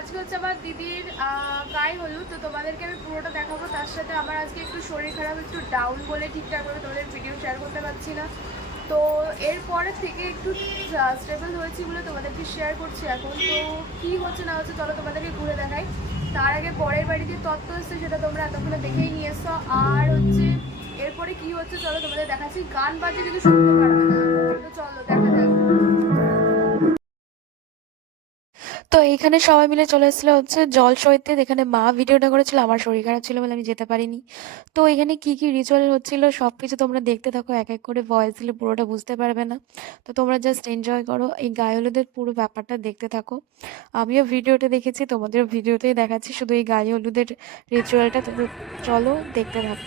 আজকে হচ্ছে আমার দিদির গায়ে হলুদ, তো তোমাদেরকে আমি পুরোটা দেখাবো। তার সাথে আমার আজকে একটু শরীর খারাপ, একটু ডাউন বলে ঠিকঠাক করে তোমাদের ভিডিও শেয়ার করতে পারছি না। তো এরপরে থেকে একটু স্টেবল হয়েছি বলে তোমাদেরকে শেয়ার করছি এখন। তো কী হচ্ছে না হচ্ছে চলো তোমাদেরকে ঘুরে দেখাই। তার আগে পরের বাড়িতে তত্ত্ব এসছে সেটা তোমরা এতক্ষণে দেখেই নিয়ে এসছো আর হচ্ছে এরপরে কি হচ্ছে চলো তোমাদের দেখাচ্ছি। গান বাজে কিন্তু শুনতে পারবে না। তো চলো দেখা যাক। তো এইখানে সবাই মিলে চলে এসেছিল হচ্ছে জল সইতে এখানে মা ভিডিওটা করেছিল, আমার শরীর খারাপ ছিল বলে আমি যেতে পারিনি। তো এখানে কি কি রিচুয়াল হচ্ছিল সব কিছু তোমরা দেখতে থাকো, এক এক করে ভয়েস দিলে পুরোটা বুঝতে পারবে না। তো তোমরা জাস্ট এনজয় করো, এই গায়ে পুরো ব্যাপারটা দেখতে থাকো। আমিও ভিডিওটা দেখেছি তোমাদের ভিডিওতেই দেখাচ্ছি, শুধু এই গায়ে হলুদের রিচুয়ালটা চলো, দেখতে থাকো।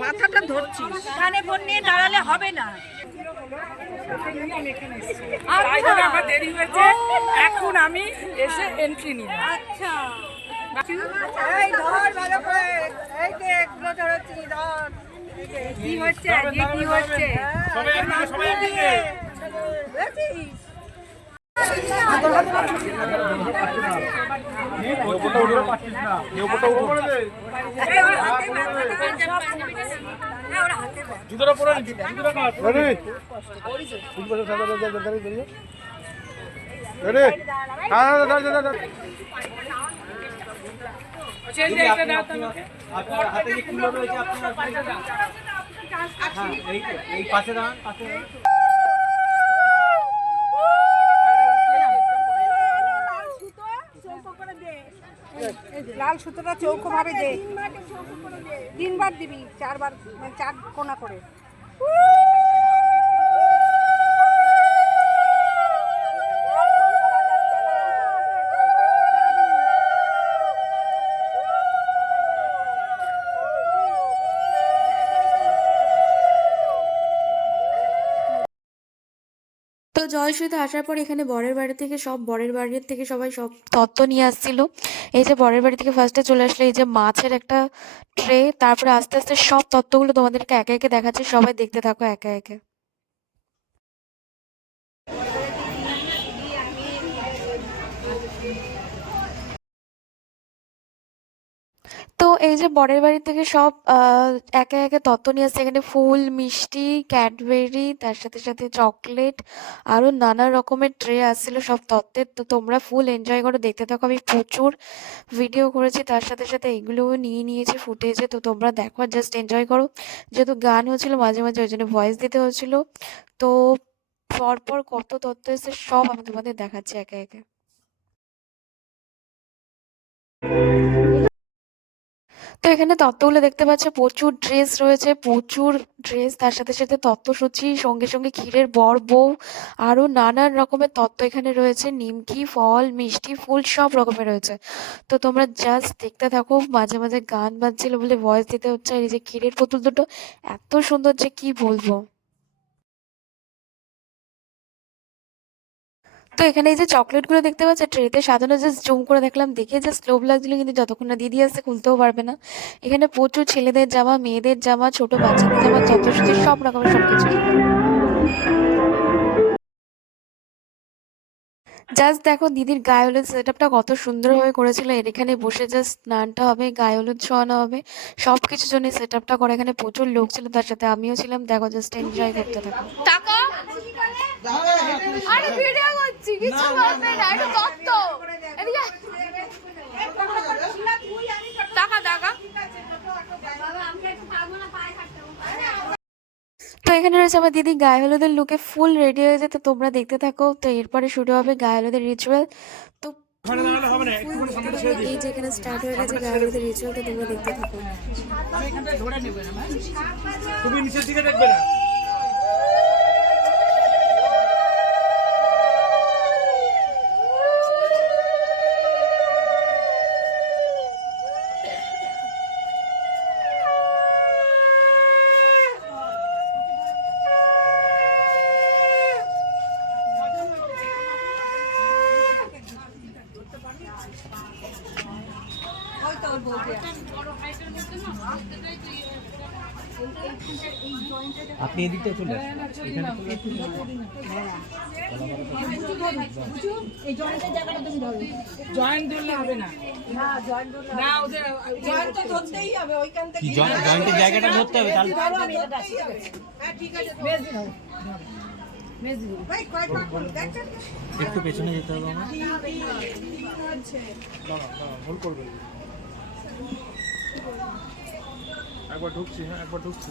মাথাটা ধরছি কানে ফোন নিয়ে দাঁড়ালে হবে না। আমার দেরি হয়েছে। এখন আমি এসে এন্ট্রি আচ্ছা। এই ধর ভালো করে। এই যে এগুলো ধরেছি ধর। কি হচ্ছে? কি হচ্ছে? দেখছিস? জুতোটা পরে আপনার হাতে যে কুলো রয়েছে আপনার এই পাশে দাঁড়ান পাশে দাঁড়ান। লাল সুতোটা চৌকো ভাবে দে তিনবার দিবি চারবার মানে চার কোনা করে। জয়সূতে আসার পর এখানে বরের বাড়ি থেকে সব, বরের বাড়ির থেকে সবাই সব তত্ত্ব নিয়ে আসছিল। এই যে বরের বাড়ি থেকে ফার্স্টে চলে আসলে এই যে মাছের একটা ট্রে তারপরে আস্তে আস্তে সব তত্ত্বগুলো তোমাদেরকে একে একে দেখাচ্ছে, সবাই দেখতে থাকো একে একে। এই যে বরের বাড়ি থেকে সব একে একে তত্ত্ব নিয়ে আসছে। এখানে ফুল, মিষ্টি, ক্যাডবেরি, তার সাথে সাথে চকলেট, আরও নানা রকমের ট্রে আসছিল সব তত্ত্বের। তো তোমরা ফুল এনজয় করো, দেখতে থাকো। আমি প্রচুর ভিডিও করেছি, তার সাথে সাথে এগুলোও নিয়ে নিয়েছি ফুটেজে। তো তোমরা দেখো জাস্ট এনজয় করো। যেহেতু গান হচ্ছিল, মাঝে মাঝে ওই জন্য ভয়েস দিতে হচ্ছিল। তো পরপর কত তত্ত্ব এসে সব আমি তোমাদের দেখাচ্ছি একে একে। তো এখানে তত্ত্বগুলো দেখতে পাচ্ছে, প্রচুর ড্রেস রয়েছে, প্রচুর ড্রেস তার সাথে সাথে তত্ত্বসূচি, সঙ্গে সঙ্গে ক্ষীরের বর, বউ আরও নানান রকমের তত্ত্ব এখানে রয়েছে, নিমকি, ফল, মিষ্টি, ফুল সব রকমের রয়েছে। তো তোমরা জাস্ট দেখতে থাকো, মাঝে মাঝে গান বাজছিল বলে ভয়েস দিতে হচ্ছে এই যে ক্ষীরের পুতুল দুটো, এত সুন্দর যে কি বলব। তো এখানে এই যে চকলেটগুলো দেখতে পাচ্ছ ট্রেতে সাজানো জাস্ট জুম করে দেখলাম, দেখে জাস্ট লোভ লাগছিল কিন্তু যতক্ষণ না দিদি আসছে খুলতেও পারবে না। এখানে প্রচুর ছেলেদের জামা, মেয়েদের জামা, ছোট বাচ্চাদের জামা যত সব রকমের সবকিছু। জাস্ট দেখো দিদির গায়ে হলুদ সেট আপটা কত সুন্দরভাবে করেছিল, এর এখানে বসে জাস্ট স্নানটা হবে, গায়ে হলুদ ছোঁয়ানো হবে সব কিছুর জন্য সেট আপটা করে। এখানে প্রচুর লোক ছিল, তার সাথে আমিও ছিলাম, দেখো জাস্ট এনজয় করতে থাকো। আরে ভিডিও করছি কিছু বলবে না এটা তত্ত্ব। এদিকে টাকা টাকা। তো এখানে রয়েছে আমার দিদি গায়ে হলুদের লুকে ফুল রেডি হয়েছে তো তোমরা দেখতে থাকো। তো এরপরে শুরু হবে গায়ে হলুদের রিচুয়াল তো এই যে এখানে স্টার্ট হয়ে গেছে গায়ে হলুদের রিচুয়াল তোমরা দেখতে থাকো। তুমি নিচের দিকে দেখবে না। আপনি এদিকটা চলে আসুন। এখানে জয়েন্টের জায়গাটা ধরতে হবে? তাহলে ধরো আমি এটা হ্যাঁ একটু পেছনে যেতে হবে আমার। দাঁড়া দাঁড়া ভুল করবে একবার ঢুকছি হ্যাঁ একবার ঢুকছি।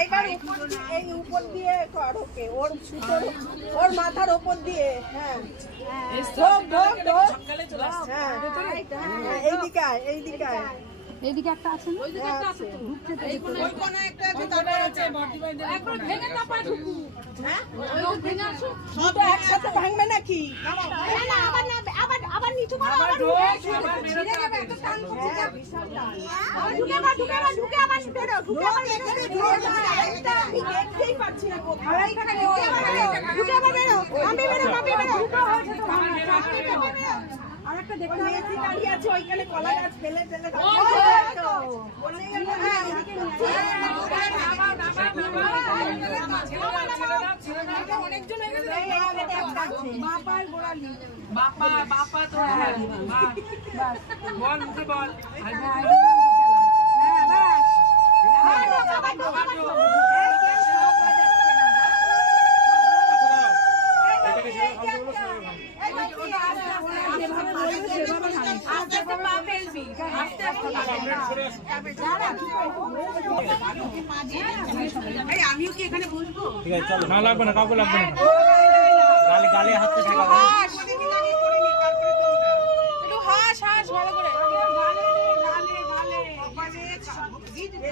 এইবার এই উপর দিয়ে ওর সুতোর ওর মাথার উপর দিয়ে হ্যাঁ। ঢোক ঢোক হ্যাঁ হ্যাঁ, এইদিকে এইদিকে আয় এইদিকে একটা আছে ঢুকতে না? ওই কোণে একটা আছে তারপরে হচ্ছে বডি বাইন্ডার একবার ভেঙে তারপর ঢুকু। হ্যাঁ? ওই ভেঙে আসো। দুটো একসাথে ভাঙবে নাকি? না না আবার ঢোক আবার আবার নিচু করো আবার ঢুকে যাবে একটু টান বেরোতে হবে দেখতেই পাচ্ছি না কোথায়। এইখানে ঢুকে আবার বেরো আমি বেরো আমি বেরো। আরেকটা দেখতে মেয়েছি দাঁড়িয়ে আছে ওইখানে কলা গাছ ফেলে ফেলে হ্যাঁ হয়ে বাপা বাপা তো হ্যাঁ বল মুখে বল আর হ্যাঁ বাস এখানে সেটা ভালো হলো সেভাবে ভালো। সামনে সরে আসুন। আমিও কি এখানে বসবো ঠিক আছে চলো। না লাগবে না কাউকে লাগবে না। গালে গালে হাতটা ঠেকাবো একটু হাস হাস ভালো করে হলুদটা ইয়ে হয়ে যাবে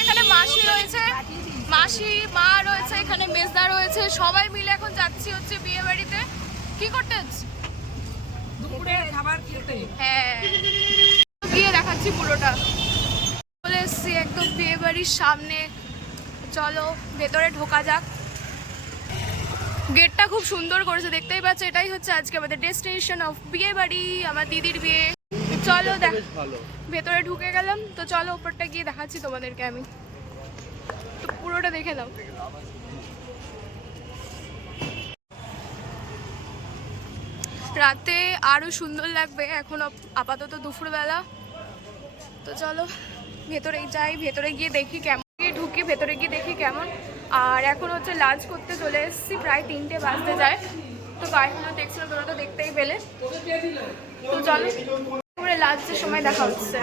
এখানে মাসি রয়েছে। মাসি মা রয়েছে এখানে মেজদা রয়েছে। সবাই মিলে এখন যাচ্ছি হচ্ছে বিয়ে বাড়িতে। কি করতে যাচ্ছি? দুপুরে খাবার খেতে। হ্যাঁ। গিয়ে দেখাচ্ছি পুরোটা। চলে এসছি একদম বিয়ে বাড়ির সামনে। চলো ভেতরে ঢোকা যাক। গেটটা খুব সুন্দর করেছে দেখতেই পাচ্ছ এটাই হচ্ছে আজকে আমাদের ডেস্টিনেশন অফ বিয়ে বাড়ি আমার দিদির বিয়ে। চলো দেখ। ভেতরে ঢুকে গেলাম তো চলো উপরটা গিয়ে দেখাচ্ছি তোমাদেরকে আমি। তো পুরোটা দেখে দাও রাতে আরও সুন্দর লাগবে এখন আপ- আপাতত দুপুরবেলা। তো চলো ভেতরে যাই ভেতরে গিয়ে দেখি কেমন। গিয়ে ঢুকি ভেতরে গিয়ে দেখি কেমন। আর এখন হচ্ছে লাঞ্চ করতে চলে এসেছি প্রায় তিনটে বাজতে যায়। তো বাইরে দেখছিলাম তোমরা তো দেখতেই পেলে। তো চলো। লাঞ্চের সময় দেখা হচ্ছে।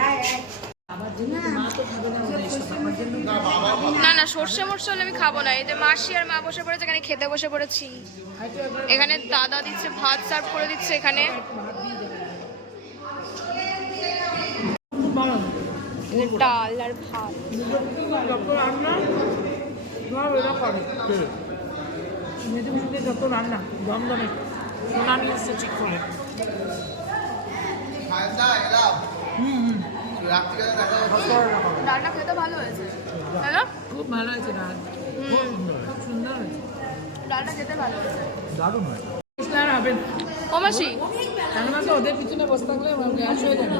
না না সর্ষে মরষে হলে আমি খাব না। এই যে মাসি আর মা বসে পড়েছে এখানে খেতে বসে পড়েছি। এখানে দাদা দিচ্ছে ভাত সার্ভ করে দিচ্ছে এখানে। ডাল আর ভাত। যত রান্না যত দমদমে। সোনা নিয়ে এসছে ঠিক করে। ডালটা খেতে ভালো হয়েছে। খুব ভালো হয়েছে ডাল। খুব সুন্দর। হয়েছে। ডালটা খেতে ভালো হয়েছে। দারুণ হবে। ও মাসি? কেননা ওদের পিছনে বসে থাকলে গ্যাস হয়ে যাবে।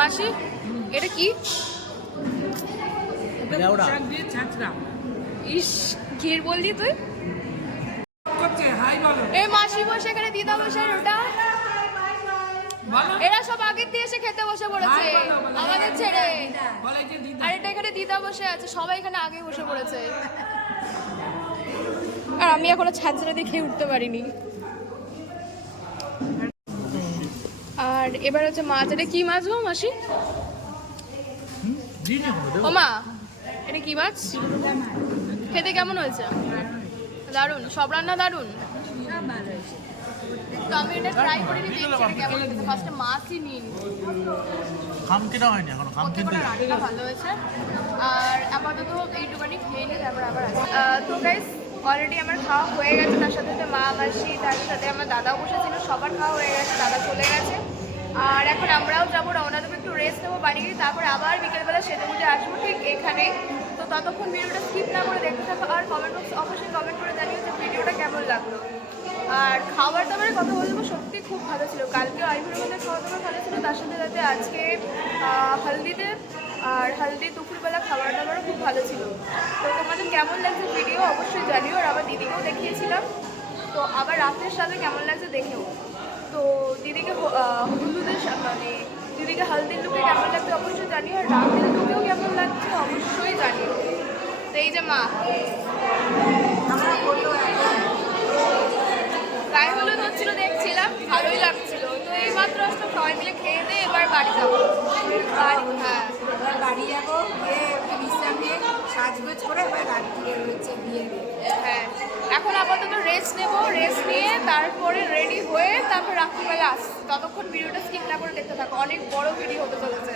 মাসি এটা কি? ইস ঘির বললি তুই? এ মাসি বসে এখানে দিদা বসে ওটা। এরা সব আগের দিয়ে এসে খেতে বসে পড়েছে। আমাদের ছেড়ে। আর এটা এখানে দিদা বসে আছে সবাই এখানে আগে বসে পড়েছে। আর আমি এখনও ছাত্রা দিয়ে খেয়ে উঠতে পারিনি। আর এবার হচ্ছে মাছ এটা কি মাছ গো মাসি? ও মা এটা কি মাছ? খেতে কেমন হয়েছে? দারুণ সব রান্না দারুণ তো আমি এটা ট্রাই করে দেখছি এটা কেমন খেতে ফার্স্টে মাছই নিই। খাম কেনা হয়নি এখন খাম কিনতে প্রত্যেকটা যাবে। রান্না ভালো হয়েছে। আর আপাতত এইটুখানি খেয়ে নিই তারপর আবার তো গাইস অলরেডি আমার খাওয়া হয়ে গেছে। তার সাথে সাথে মা মাসি তার সাথে আমার দাদাও বসেছিল সবার খাওয়া হয়ে গেছে দাদা চলে গেছে। আর এখন আমরাও যাব রওনা দেবো একটু রেস্ট নেব বাড়ি গিয়ে তারপর আবার বিকেলবেলা সেজে বুঝে আসব ঠিক এখানে তো ততক্ষণ ভিডিওটা স্কিপ না করে দেখতে থাকো আর কমেন্ট বক্স অবশ্যই কমেন্ট করে জানিও যে ভিডিওটা কেমন লাগল। আর খাবার দাবারের কথা বলব, সত্যি খুব ভালো ছিল। কালকে আইভুরের মধ্যে খাওয়া দাবার ভালো ছিল, তার সাথে সাথে আজকে হলদিতে আর হলদি দুপুরবেলা খাবার দাবারও খুব ভালো ছিল। তো তোমাদের কেমন লাগছে ভিডিও অবশ্যই জানিও, আর আমার দিদিকেও দেখিয়েছিলাম। তো আবার রাতের সাথে কেমন লাগছে দেখেও। তো দিদিকে হলুদের মানে দিদিকে হালদির লুকে কেমন লাগছে অবশ্যই জানিও, আর রাতের লুকেও কেমন লাগছে অবশ্যই জানিও। তো এই যে মা গায়ে হলুদ হচ্ছিল দেখছিলাম ভালোই লাগছিল তো এই মাত্র আসলাম সবাই মিলে খেয়ে দিয়ে এবার বাড়ি যাব বাড়ি হ্যাঁ এবার বাড়ি যাব গিয়ে একটু বিশ্রাম নিয়ে সাজগোজ করে এবার রাত্রে রয়েছে বিয়ে হ্যাঁ এখন আপাতত রেস্ট নেব রেস্ট নিয়ে তারপরে রেডি হয়ে তারপর রাত্রিবেলা ততক্ষণ ভিডিওটা স্কিপ না করে দেখতে থাকো। অনেক বড় ভিডিও হতে চলেছে।